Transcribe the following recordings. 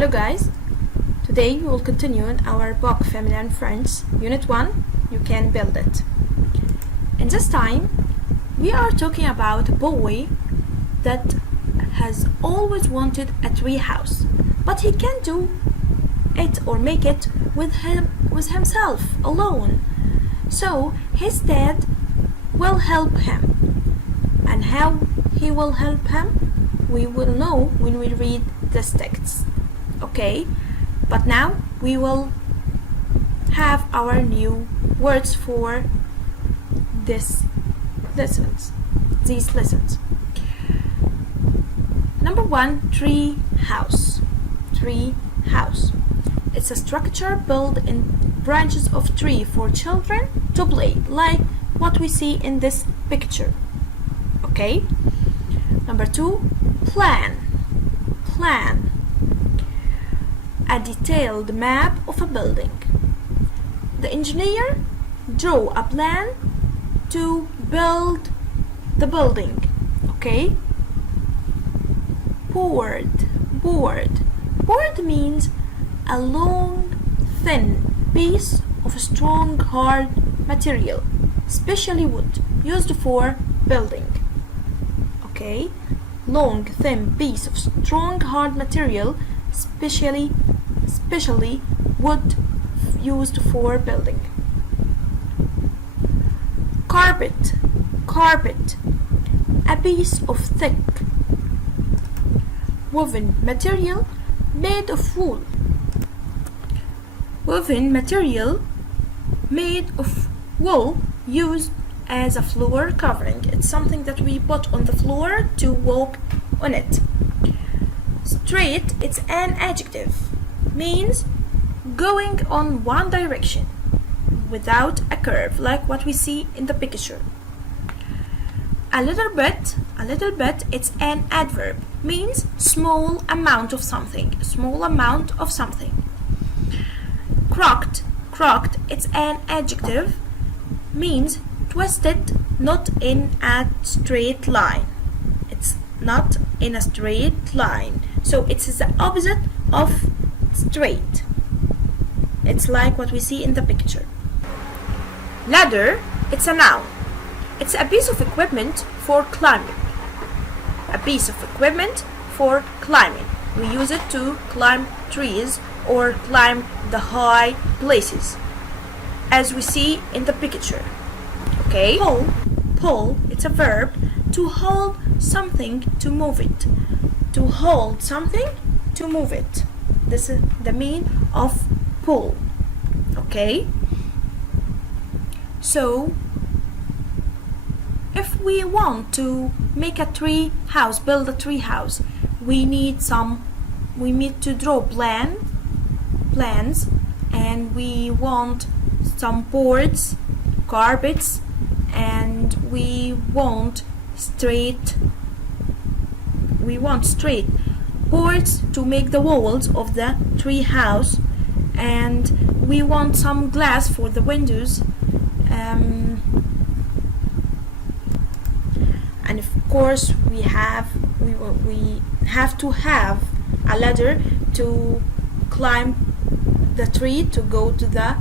Hello guys, today we will continue in our book Family and Friends, Unit 1, You Can Build It. In this time, we are talking about a boy that has always wanted a tree house, but he can't do it or make it with himself alone. So his dad will help him. And how he will help him, we will know when we read this text. Okay, but now we will have our new words for these lessons. Number 1, tree house. Tree house. It's a structure built in branches of tree for children to play, like what we see in this picture. Okay. Number 2, plan. Plan. A detailed map of a building. The engineer drew a plan to build the building. Okay. Board. Board means a long, thin piece of strong, hard material, especially wood, used for building. Okay. Long, thin piece of strong, hard material, especially wood used for building. Carpet. A piece of thick woven material made of wool. Woven material made of wool used as a floor covering. It's something that we put on the floor to walk on it. Straight, it's an adjective, means going on one direction without a curve, like what we see in the picture. A little bit, it's an adverb, means small amount of something. Crooked, it's an adjective, means twisted, not in a straight line. It's not in a straight line, so it's the opposite of straight. It's like what we see in the picture. Ladder, it's a noun. It's a piece of equipment for climbing. We use it to climb trees or climb the high places, as we see in the picture. Okay. Pull, it's a verb, to hold something to move it. To hold something to move it. This is the meaning of pull. Okay. So if we want to make a tree house, build a tree house, we need to draw plans, and we want some boards, carpets, and we want straight boards to make the walls of the tree house, and we want some glass for the windows, and of course we have to have a ladder to climb the tree to go to the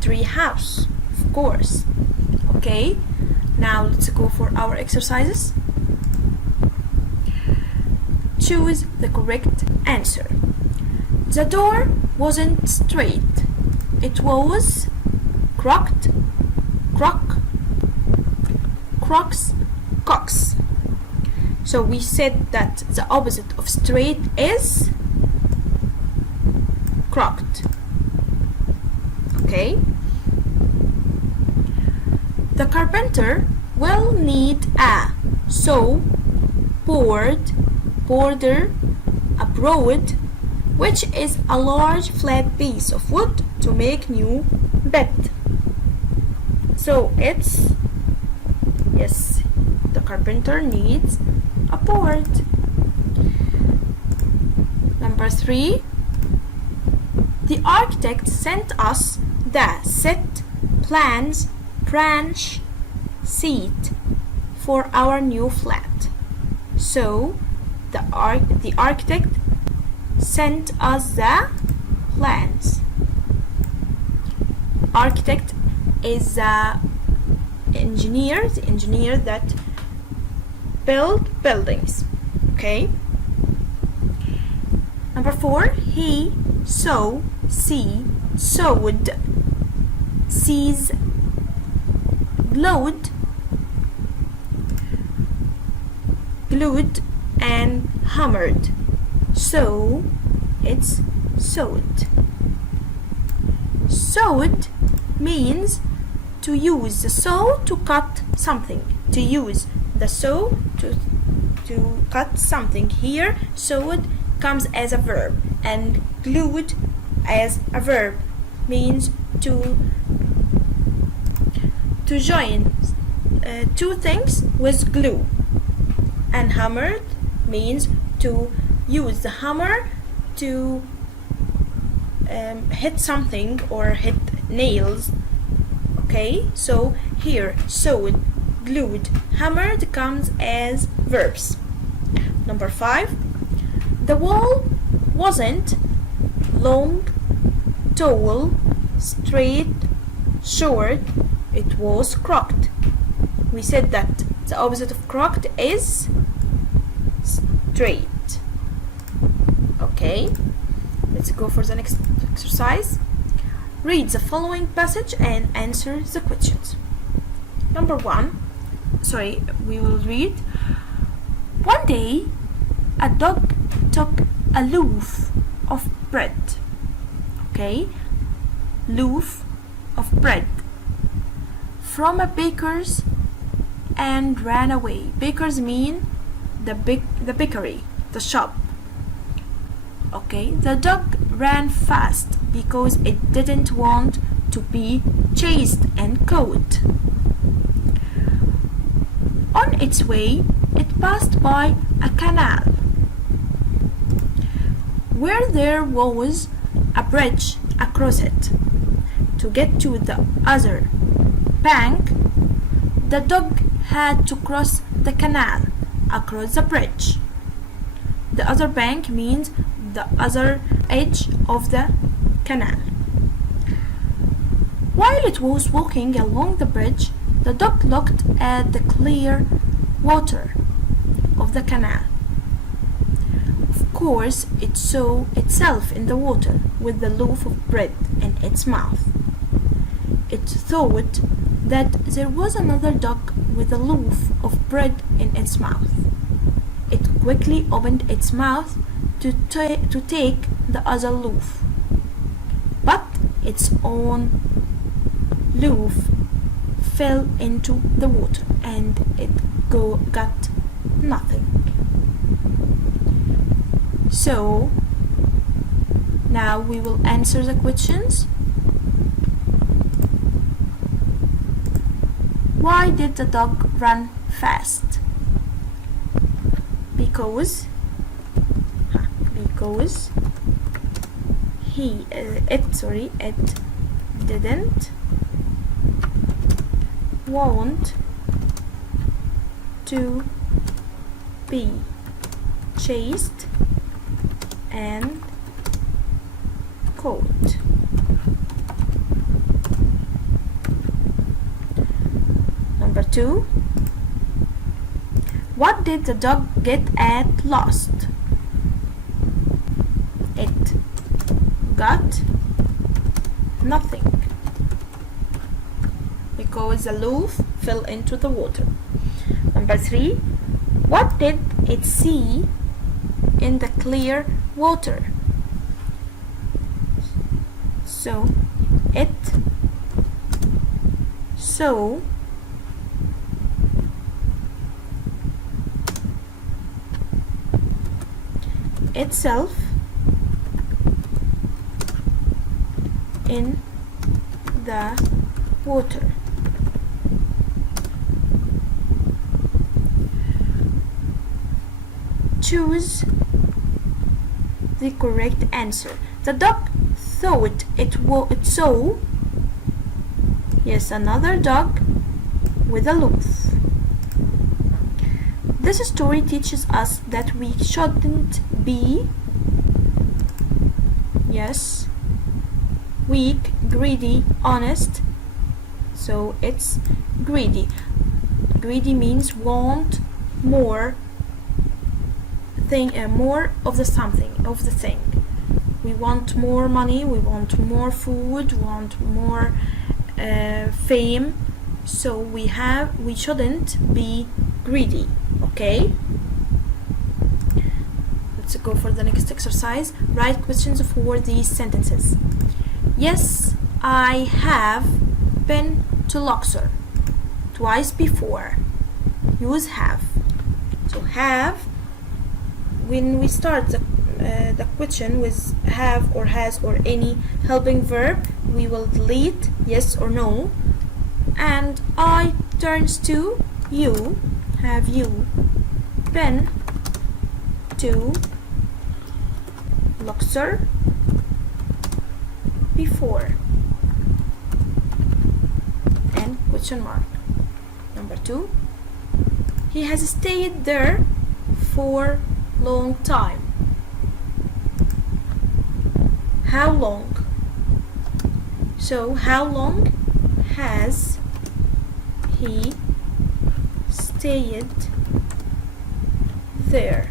tree house, of course. Okay, now let's go for our exercises. Choose the correct answer. The door wasn't straight. It was crooked, cocks. So we said that the opposite of straight is crooked. Okay. The carpenter will need a saw, border, a broad, which is a large flat piece of wood to make new bed. So it's, yes, the carpenter needs a board. Number 3, the architect sent us the set, plans, branch, seat for our new flat. So the architect sent us the plans. Architect is the engineer that build buildings. Okay. Number 4, he saw, see, sewed, sees, glued, and hammered. So it's sewed. Sewed means to use the saw to cut something. To use the saw to cut something. Here, sewed comes as a verb, and glued as a verb means to join two things with glue. And hammered means to use the hammer to hit something or hit nails. Okay, so here sewed, glued, hammered comes as verbs. Number 5, the wall wasn't long, tall, straight, short, it was crooked. We said that the opposite of crooked is straight. Okay, let's go for the next exercise. Read the following passage and answer the questions. Number 1, we will read. One day, a dog took a loaf of bread. Okay, loaf of bread from a baker's and ran away. Bakers mean the bakery, the shop. Okay, the dog ran fast because it didn't want to be chased and caught. On its way, it passed by a canal where there was a bridge across it. To get to the other bank, the dog had to cross the canal across the bridge. The other bank means the other edge of the canal. While it was walking along the bridge, the dog looked at the clear water of the canal. Of course, it saw itself in the water with the loaf of bread in its mouth. It thought that there was another dog with a loaf of bread in its mouth. It quickly opened its mouth to take the other loaf, but its own loaf fell into the water and it got nothing. So now we will answer the questions. Why did the dog run fast? Because it didn't want to be chased and caught. Number 2, what did the dog get at last? It got nothing because the loaf fell into the water. Number 3, what did it see in the clear water? So it saw itself in the water. Choose the correct answer. The dog thought it saw, yes, another dog with a loaf. This story teaches us that we shouldn't be yes. Weak, greedy, honest. So it's greedy. Greedy means want more more of the thing. We want more money, we want more food, want more fame. So we shouldn't be greedy. Okay, let's go for the next exercise. Write questions for these sentences. Yes, I have been to Luxor twice before. Use have. So have, when we start the question with have or has or any helping verb, we will delete yes or no, and I turns to you. Have you been to Luxor before? And question mark. Number 2, he has stayed there for long time. How long? So how long has he stayed there?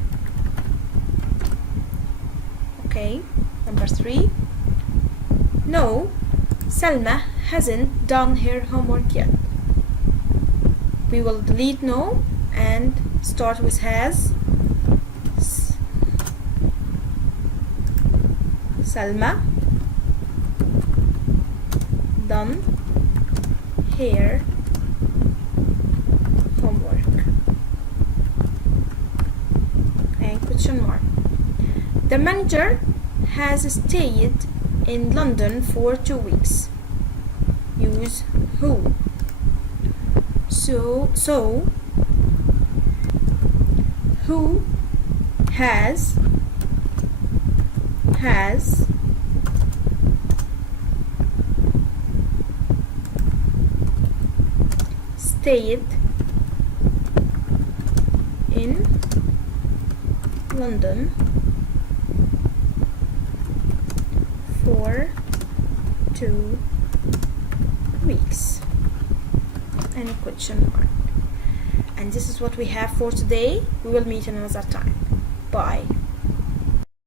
Okay, number 3, no, Salma hasn't done her homework yet. We will delete no and start with has. Salma done her homework. And question mark. The manager has stayed in London for 2 weeks. Use who. So who has stayed in London for 2 weeks. And a question mark. And this is what we have for today. We will meet another time. Bye.